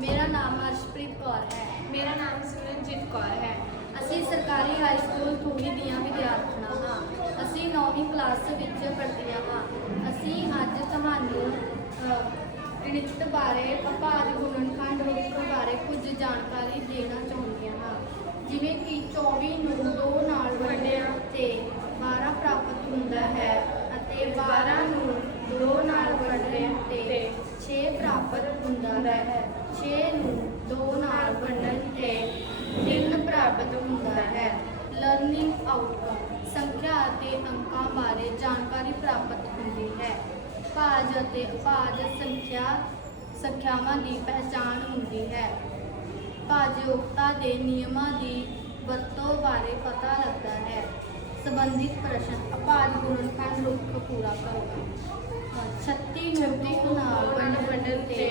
ਮੇਰਾ ਨਾਮ ਅਰਸ਼ਪ੍ਰੀਤ ਕੌਰ ਹੈ। ਮੇਰਾ ਨਾਮ ਸਿਮਰਨਜੀਤ ਕੌਰ ਹੈ। ਅਸੀਂ ਸਰਕਾਰੀ ਹਾਈ ਸਕੂਲ ਥੂੜੀ ਦੀਆਂ ਵਿਦਿਆਰਥਣਾਂ ਹਾਂ। ਅਸੀਂ 9ਵੀਂ ਕਲਾਸ ਵਿੱਚ ਪੜ੍ਹਦੀਆਂ ਹਾਂ। ਅਸੀਂ ਅੱਜ ਤੁਹਾਨੂੰ ਗਣਿਤ ਬਾਰੇ ਅਪਾਦ ਗੁਣਨਖੰਡ ਰੂਪ ਬਾਰੇ ਕੁਝ ਜਾਣਕਾਰੀ ਦੇਣਾ ਚਾਹੁੰਦੀਆਂ ਹਾਂ। ਜਿਵੇਂ ਕਿ 24 ਨੂੰ 2 ਨਾਲ ਵੰਡਿਆ ਤੇ 12 ਪ੍ਰਾਪਤ ਹੁੰਦਾ ਹੈ। 6 ਨੂੰ 2 ਨਾਲ ਵੰਡਣ ਤੇ 3 ਪ੍ਰਾਪਤ ਹੁੰਦਾ ਹੈ ਲਰਨਿੰਗ ਆਊਟਕਮ ਸੰਖਿਆ ਅਤੇ ਅੰਕਾਂ ਬਾਰੇ ਜਾਣਕਾਰੀ ਪ੍ਰਾਪਤ ਹੁੰਦੀ ਹੈ ਭਾਜ ਅਤੇ ਅਭਾਜ ਸੰਖਿਆ ਸੰਖਿਆਵਾਂ ਦੀ ਪਹਿਚਾਣ ਹੁੰਦੀ ਹੈ ਭਾਜਯੋਗਤਾ ਦੇ ਨਿਯਮਾਂ ਦੀ ਵਰਤੋਂ ਬਾਰੇ ਪਤਾ ਲੱਗਦਾ ਹੈ ਸੰਬੰਧਿਤ ਪ੍ਰਸ਼ਨ ਅਭਾਜ ਗੁਣਨਖੰਡ ਰੂਪ ਪੂਰਾ ਕਰੋ 36 ਨੂੰ 3 ਨਾਲ ਵੰਡ ਵੰਡਣ ਤੇ